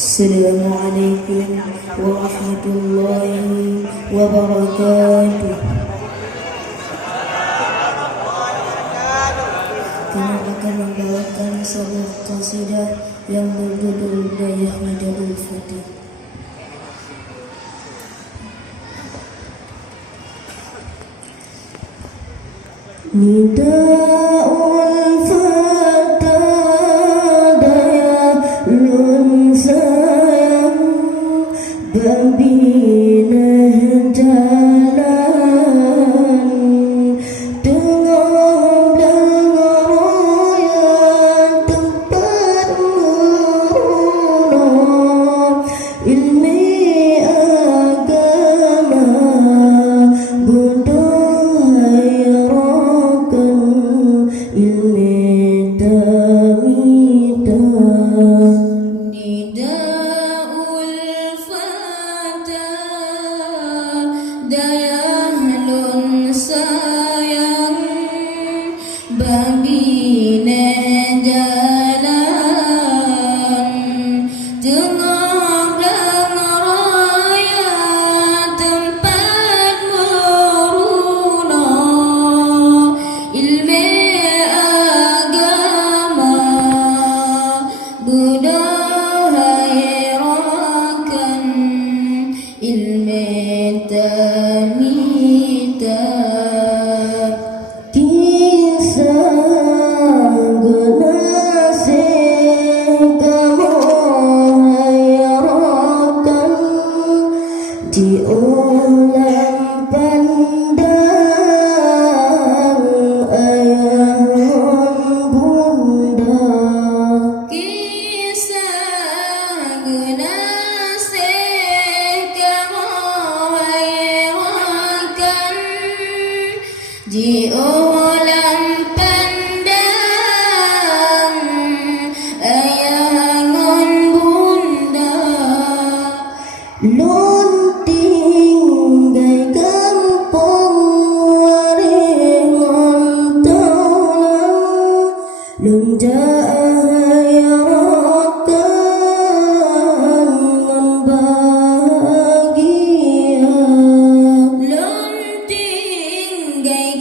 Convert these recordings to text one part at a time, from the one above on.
Assalamualaikum warahmatullahi wabarakatuh. Kami akan membawakan sebuah qasidah yang berjudul Dayah Nidaul Fata. Nidaul Fata Dayah lun sayang berbina jalan tengah dengar royan tempat meronok ilmi agama budaya ilmi tamita. Nidaul Fata Dayah lun sayang babine jalan tengah dengar raya tempat meronok ilmi budaya rakan ilmi tamita. Kisah genasih kamu hayarakan diulang pandang ayah bunda. Diulang pandang ayangan bunda lun tinggai kampung waringan taulang lun jaya rakan bahagia lun tinggai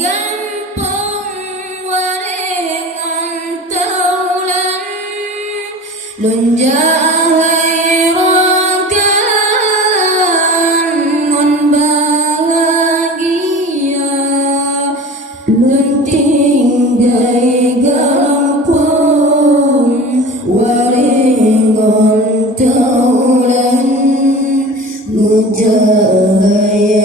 lun jahai rakan ngon bahagia lun tinggai gampang waringon taulan ngon jahai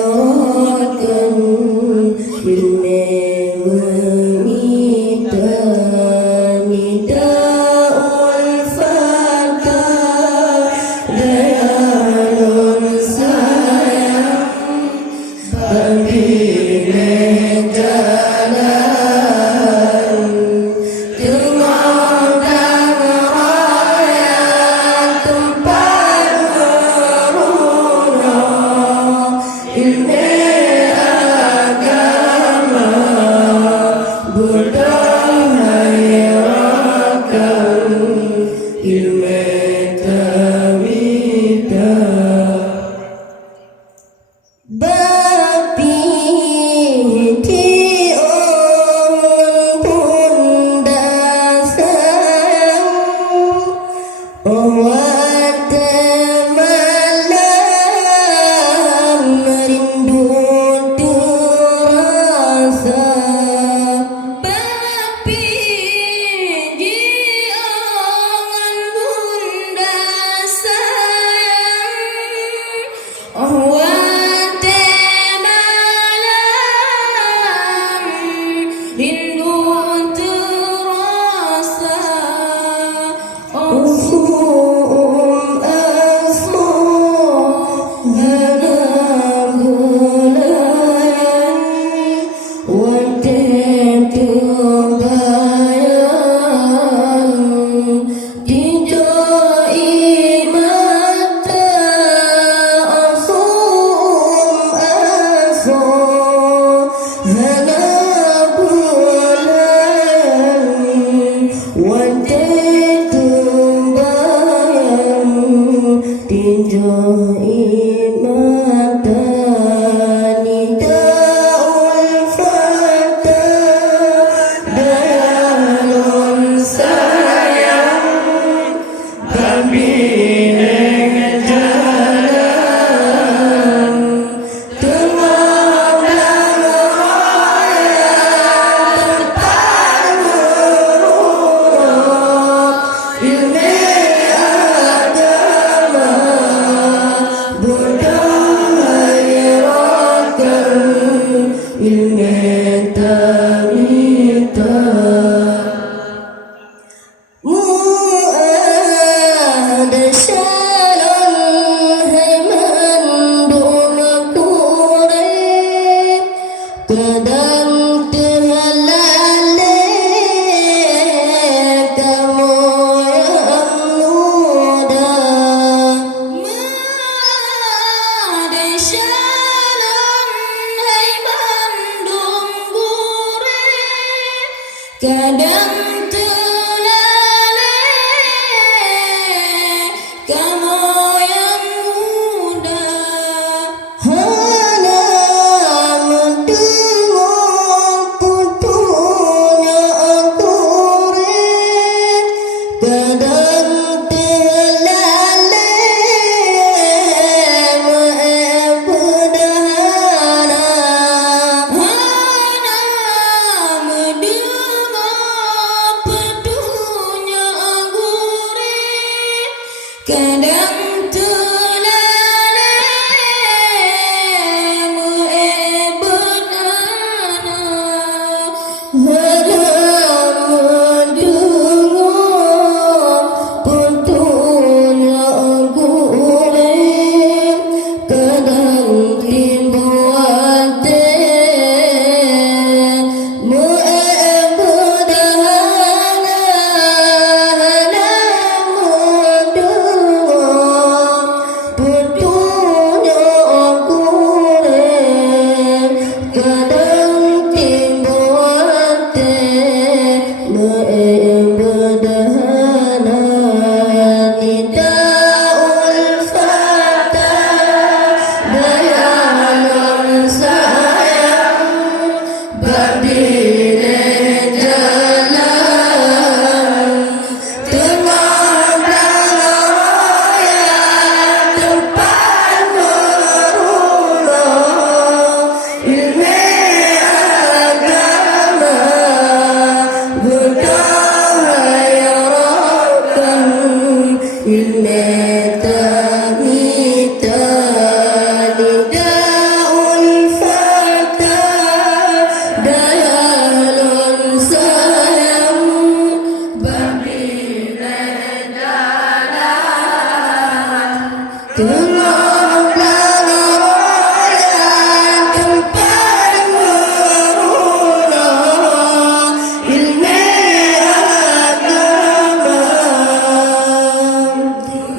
rakan ilmi Bapi jiangan Dayah Nidaul Fata, Dayah nun sayang, berbining jalan, tengah dan raya tempat meruah ilmu agama, budaya rakan ilmu tamita. Mu'ada shalom hai mandum kurek, kadang terhalale kamu yang muda. Mu'ada shalom hai mandum kurek, kadang kamu yang muda. Hanya mendengar putunya akurat, kadang terlalai memperdana. Hanya mendengar putunya akurat, kadang terlalai memperdana. Hanya mendengar putunya akurat, kadang timbul hati memperdana. Hanya mendengar putunya akurat, kadang timbul hati memperdana. Nidaul Fata, Dayah nun sayang, berbining jalan, tengah dan raya tempat meruah ilmu agama, budaya rakan ilmu tamita. Nidaul Fata, Dayah nun sayang, berbining jalan, tengah dan raya tempat meruah ilmu agama,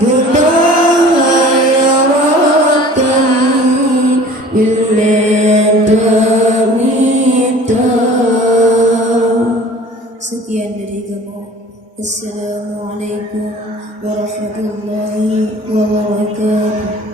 budaya rakan ilmu tamita. Sekian dari kamu. Assalamualaikum warahmatullahi wabarakatuh.